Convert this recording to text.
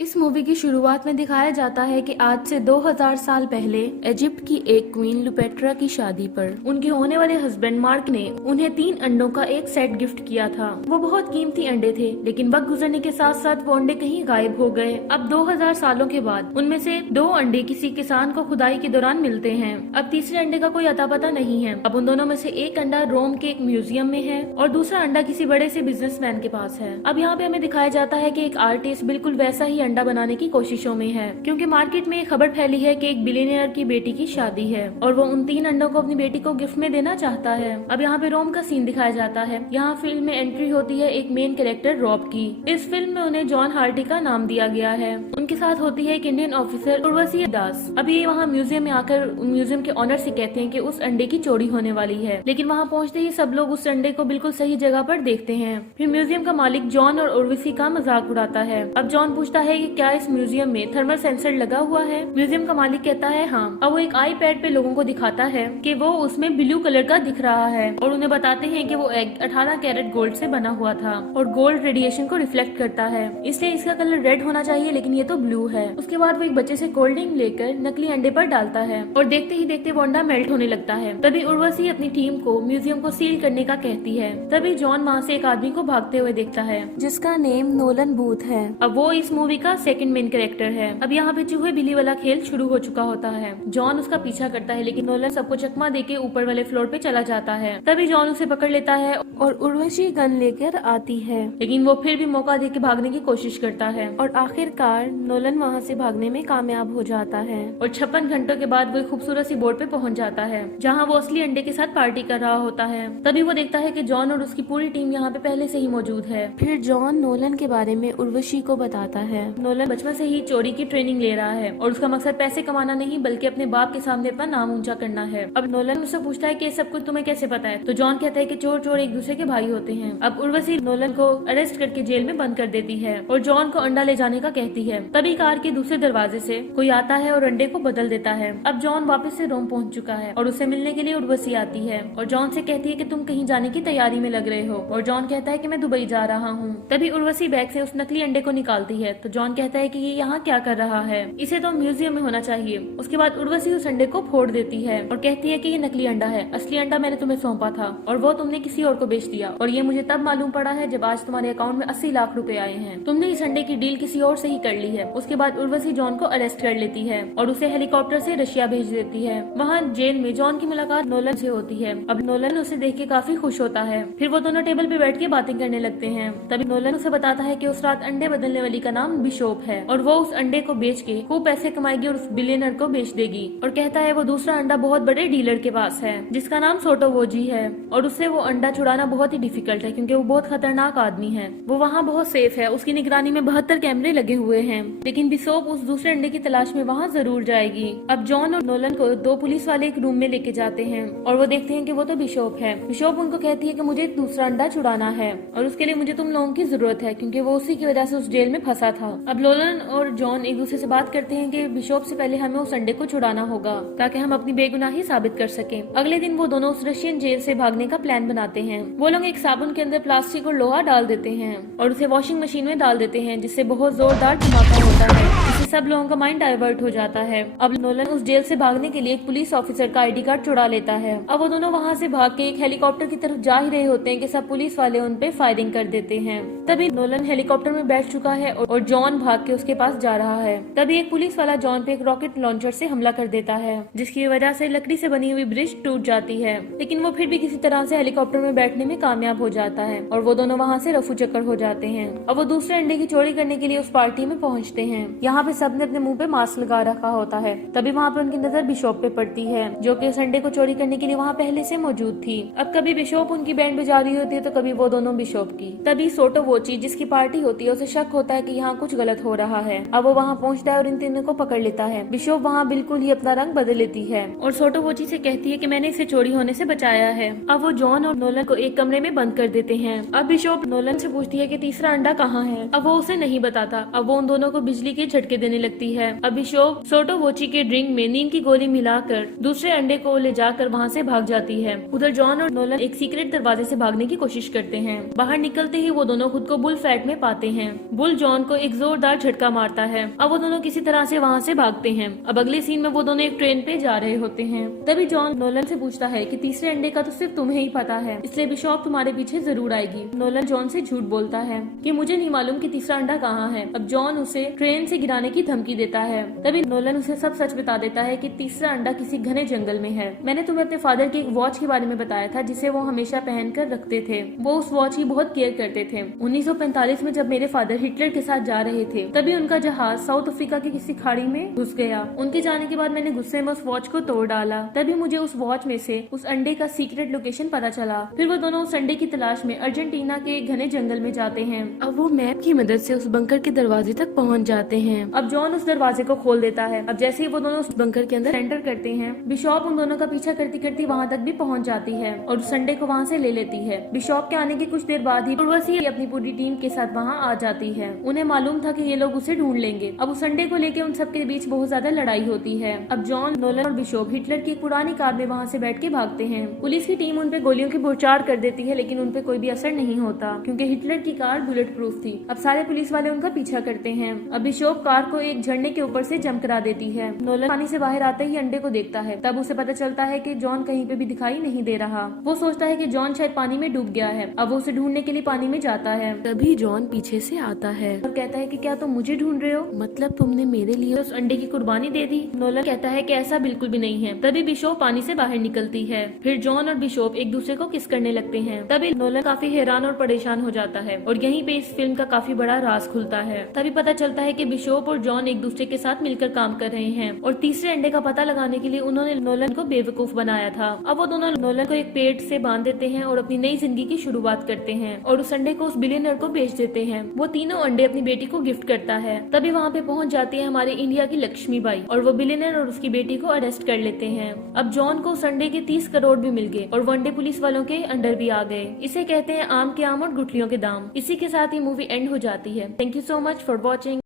इस मूवी की शुरुआत में दिखाया जाता है कि आज से 2000 साल पहले इजिप्ट की एक क्वीन लुपेट्रा की शादी पर उनके होने वाले हस्बैंड मार्क ने उन्हें 3 अंडों का एक सेट गिफ्ट किया था। वो बहुत कीमती अंडे थे, लेकिन वक्त गुजरने के साथ साथ वो अंडे कहीं गायब हो गए। अब 2000 सालों के बाद उनमें से 2 अंडे किसी किसान को खुदाई के दौरान मिलते हैं। अब तीसरे अंडे का कोई अता पता नहीं है। अब उन दोनों में से एक अंडा रोम के एक म्यूजियम में है और दूसरा अंडा किसी बड़े से बिजनेसमैन के पास है। अब यहाँ पे हमें दिखाया जाता है कि एक आर्टिस्ट बिल्कुल वैसा ही अंडा बनाने की कोशिशों में है, क्योंकि मार्केट में एक खबर फैली है कि एक बिलियनियर की बेटी की शादी है और वो उन 3 अंडों को अपनी बेटी को गिफ्ट में देना चाहता है। अब यहाँ पे रोम का सीन दिखाया जाता है। यहाँ फिल्म में एंट्री होती है एक मेन कैरेक्टर रॉब की। इस फिल्म में उन्हें जॉन हार्टी का नाम दिया गया है। उनके साथ होती है एक इंडियन ऑफिसर उर्वशी दास। अब ये वहाँ म्यूजियम में आकर म्यूजियम के ऑनर से कहते हैं कि उस अंडे की चोरी होने वाली है, लेकिन वहाँ पहुँचते ही सब लोग उस अंडे को बिल्कुल सही जगह पर देखते हैं। फिर म्यूजियम का मालिक जॉन और उर्वशी का मजाक उड़ाता है। अब जॉन पूछता है कि क्या इस म्यूजियम में थर्मल सेंसर लगा हुआ है। म्यूजियम का मालिक कहता है हाँ। अब वो एक आईपैड पे लोगों को दिखाता है कि वो उसमें ब्लू कलर का दिख रहा है और उन्हें बताते हैं कि वो एग 18 कैरेट गोल्ड से बना हुआ था और गोल्ड रेडिएशन को रिफ्लेक्ट करता है, इसलिए इसका कलर रेड होना चाहिए, लेकिन ये तो ब्लू है। उसके बाद वो एक बच्चे से कोल्ड ड्रिंक लेकर नकली अंडे पर डालता है और देखते ही देखते वो अंडा मेल्ट होने लगता है। तभी उर्वशी अपनी टीम को म्यूजियम को सील करने का कहती है। तभी जॉन वहाँ से एक आदमी को भागते हुए देखता है जिसका नेम नोलन बूथ है। अब वो इस मूवी का सेकंड मेन कैरेक्टर है। अब यहाँ पे चूहे बिल्ली वाला खेल शुरू हो चुका होता है। जॉन उसका पीछा करता है, लेकिन नोलन सबको चकमा देके ऊपर वाले फ्लोर पे चला जाता है। तभी जॉन उसे पकड़ लेता है और उर्वशी गन लेकर आती है, लेकिन वो फिर भी मौका देके भागने की कोशिश करता है और आखिरकार नोलन वहाँ से भागने में कामयाब हो जाता है और 56 घंटों के बाद वो एक खूबसूरत सी बोर्ड पे पहुँच जाता है जहाँ वो असली अंडे के साथ पार्टी कर रहा होता है। तभी वो देखता है कि जॉन और उसकी पूरी टीम यहाँ पे पहले से ही मौजूद है। फिर जॉन नोलन के बारे में उर्वशी को बताता है। नोलन बचपन से ही चोरी की ट्रेनिंग ले रहा है और उसका मकसद पैसे कमाना नहीं बल्कि अपने बाप के सामने अपना नाम ऊंचा करना है। अब नोलन उससे पूछता है कि सब कुछ तुम्हें कैसे पता है, तो जॉन कहता है कि चोर चोर एक दूसरे के भाई होते हैं। अब उर्वशी नोलन को अरेस्ट करके जेल में बंद कर देती है और जॉन को अंडा ले जाने का कहती है। तभी कार के दूसरे दरवाजे से कोई आता है और अंडे को बदल देता है। अब जॉन वापस से रोम पहुंच चुका है और उसे मिलने के लिए उर्वशी आती है और जॉन से कहती है कि तुम कहीं जाने की तैयारी में लग रहे हो और जॉन कहता है कि मैं दुबई जा रहा हूँ। तभी उर्वशी बैग से उस नकली अंडे को निकालती है तो जॉन कहता है कि ये यहाँ क्या कर रहा है, इसे तो म्यूजियम में होना चाहिए। उसके बाद उर्वशी उस अंडे को फोड़ देती है और कहती है कि ये नकली अंडा है, असली अंडा मैंने तुम्हें सौंपा था और वो तुमने किसी और को बेच दिया और ये मुझे तब मालूम पड़ा है जब आज तुम्हारे अकाउंट में 80 लाख रुपए आए हैं। तुमने इस अंडे की डील किसी और से ही कर ली है। उसके बाद उर्वशी जॉन को अरेस्ट कर लेती है और उसे हेलीकॉप्टर से रशिया भेज देती है। वहाँ जेल में जॉन की मुलाकात नोलन से होती है। अब नोलन उसे देख के काफी खुश होता है। फिर वो दोनों टेबल पे बैठ के बातें करने लगते हैं। तभी नोलन उसे बताता है कि उस रात अंडे बदलने वाली का नाम बिशोप है और वो उस अंडे को बेच के खूब पैसे कमाएगी और उस बिलियनर को बेच देगी और कहता है वो दूसरा अंडा बहुत बड़े डीलर के पास है जिसका नाम सोटोवोजी है और उससे वो अंडा छुड़ाना बहुत ही डिफिकल्ट है क्योंकि वो बहुत खतरनाक आदमी है। वो वहाँ बहुत सेफ है, उसकी निगरानी में 72 कैमरे लगे हुए हैं, लेकिन बिशोप उस दूसरे अंडे की तलाश में वहाँ जरूर जाएगी। अब जॉन और नोलन को 2 पुलिस वाले एक रूम में लेके जाते हैं और वो देखते हैं कि वो तो बिशोप है। बिशोप उनको कहती है कि मुझे एक दूसरा अंडा छुड़ाना है और उसके लिए मुझे तुम लोगों की जरूरत है क्योंकि वो उसी की वजह से उस जेल में फंसा था। अब नोलन और जॉन एक दूसरे से बात करते हैं कि बिशोप से पहले हमें उस अंडे को छुड़ाना होगा ताकि हम अपनी बेगुनाही साबित कर सकें। अगले दिन वो दोनों उस रशियन जेल से भागने का प्लान बनाते हैं। वो लोग एक साबुन के अंदर प्लास्टिक और लोहा डाल देते हैं और उसे वॉशिंग मशीन में डाल देते हैं जिससे बहुत जोरदार धमाका होता है, जिससे सब लोगों का माइंड डाइवर्ट हो जाता है। अब नोलन उस जेल से भागने के लिए एक पुलिस ऑफिसर का आईडी कार्ड चुरा लेता है। अब वो दोनों वहाँ से भाग के एक हेलीकॉप्टर की तरफ जा ही रहे होते हैं कि सब पुलिस वाले उन पे फायरिंग कर देते हैं। तभी नोलन हेलीकॉप्टर में बैठ चुका है और जॉन भाग के उसके पास जा रहा है। तभी एक पुलिस वाला जॉन पे एक रॉकेट लॉन्चर से हमला कर देता है जिसकी वजह से लकड़ी से बनी हुई ब्रिज टूट जाती है, लेकिन वो फिर भी किसी तरह से हेलीकॉप्टर में बैठने में कामयाब हो जाता है और वो दोनों वहाँ से रफू चक्कर हो जाते हैं। अब वो दूसरे अंडे की चोरी करने के लिए उस पार्टी में पहुँचते हैं। यहाँ पे सबने अपने मुंह पे मास्क लगा रखा होता है। तभी वहाँ पे उनकी नजर बिशोप पे पड़ती है जो कि उस अंडे को चोरी करने के लिए वहाँ पहले से मौजूद थी। अब कभी बिशोप उनकी बैंड बजा रही होती है तो कभी वो दोनों बिशोप की। तभी सोटोवोची जिसकी पार्टी होती है उसे शक होता है कि यहाँ कुछ गलत हो रहा है। अब वो वहाँ पहुँचता है और इन तीनों को पकड़ लेता है। बिशोप वहाँ बिल्कुल ही अपना रंग बदल लेती है और सोटोवोची से कहती है कि मैंने इसे चोरी होने से बचाया है। अब वो जॉन और नोलन को एक कमरे में बंद कर देते हैं। अब बिशोप नोलन से पूछती है कि तीसरा अंडा कहाँ है। अब वो उसे नहीं बताता। अब वो उन दोनों को बिजली के झटके देने लगती है। अब बिशोप सोटोवोची के ड्रिंक में नींद की गोली मिलाकर दूसरे अंडे को ले जाकर वहाँ से भाग जाती है। उधर जॉन और नोलन एक सीक्रेट दरवाजे से भागने की कोशिश करते हैं। बाहर निकलते ही वो दोनों खुद को बुल फ्लैट में पाते हैं। बुल जॉन को एक जोरदार झटका मारता है। अब वो दोनों किसी तरह से वहाँ से भागते हैं। अब अगले सीन में वो दोनों एक ट्रेन पे जा रहे होते हैं। तभी जॉन नोलन से पूछता है कि तीसरे अंडे का तो सिर्फ तुम्हें ही पता है, इसलिए बिशॉप तुम्हारे पीछे जरूर आएगी। नोलन जॉन से झूठ बोलता है कि मुझे नहीं मालूम कि तीसरा अंडा कहाँ है। अब जॉन उसे ट्रेन से गिराने की धमकी देता है। तभी नोलन उसे सब सच बता देता है कि तीसरा अंडा किसी घने जंगल में है। मैंने तुम्हें अपने फादर की एक वॉच के बारे में बताया था जिसे वो हमेशा पहन कर रखते थे। वो उस वॉच की बहुत केयर करते थे। 1945 में जब मेरे फादर हिटलर के साथ जा रहे थे, तभी उनका जहाज साउथ अफ्रीका की किसी खाड़ी में घुस गया। उनके जाने के बाद मैंने गुस्से में उस वॉच को तोड़ डाला। तभी मुझे उस वॉच में से उस अंडे का सीक्रेट लोकेशन पता चला। फिर वो दोनों उस अंडे की तलाश में अर्जेंटीना के एक घने जंगल में जाते हैं। अब वो मैप की मदद से उस बंकर के दरवाजे तक पहुंच जाते हैं। अब जॉन उस दरवाजे को खोल देता है। अब जैसे ही वो दोनों उस बंकर के अंदर एंटर करते हैं, बिशॉप उन दोनों का पीछा करती करती वहाँ तक भी पहुँच जाती है और उस अंडे को वहाँ से ले लेती है। बिशॉप के आने के कुछ देर बाद ही उर्वशी अपनी पूरी टीम के साथ वहाँ आ जाती है। उन्हें मालूम था कि ये लोग उसे ढूंढ लेंगे। अब उस अंडे को लेकर उन सबके बीच बहुत ज्यादा लड़ाई होती है। अब जॉन, नोलन और बिशॉप हिटलर की एक पुरानी कार में वहाँ से बैठ के भागते हैं। पुलिस की टीम उन पे गोलियों की बौछार कर देती है, लेकिन उन पे कोई भी असर नहीं होता क्योंकि हिटलर की कार बुलेट प्रूफ थी। अब सारे पुलिस वाले उनका पीछा करते हैं। अब बिशॉप कार को एक झरने के ऊपर से जंप करा देती है। नोलन पानी से बाहर आते ही अंडे को देखता है। तब उसे पता चलता है कि जॉन कहीं पे भी दिखाई नहीं दे रहा। वो सोचता है कि जॉन शायद पानी में डूब गया है। अब वो उसे ढूंढने के लिए पानी में जाता है। तभी जॉन पीछे से आता है और कहता है कि क्या तुम मुझे ढूंढ रहे हो? मतलब तुमने मेरे लिए उस अंडे की कुर्बानी दे दी? नोलन कहता है कि ऐसा बिल्कुल भी नहीं है। तभी बिशॉप पानी से बाहर निकलती है। फिर जॉन और बिशॉप एक दूसरे को किस करने लगते हैं। तभी नोलन काफी हैरान और परेशान हो जाता है और यहीं पे इस फिल्म का काफी बड़ा राज खुलता है। तभी पता चलता है कि बिशॉप और जॉन एक दूसरे के साथ मिलकर काम कर रहे हैं और तीसरे अंडे का पता लगाने के लिए उन्होंने नोलन को बेवकूफ बनाया था। अब वो दोनों नोलन को एक पेड़ से बांध देते हैं और अपनी नई जिंदगी की शुरुआत करते हैं और उस अंडे को उस बिलियनर को बेच देते हैं। वो तीनों अंडे अपनी बेटी को गिफ्ट करता है। तभी वहाँ पे पहुँच जाती है हमारे इंडिया की लक्ष्मीबाई और वो बिलियनर और उसकी बेटी को अरेस्ट कर लेते हैं। अब जॉन को उस अंडे के 30 करोड़ भी मिल गए और वनडे पुलिस वालों के अंडर भी आ गए। इसे कहते हैं आम के आम और गुठलियों के दाम। इसी के साथ ही मूवी एंड हो जाती है। Thank you so much for watching.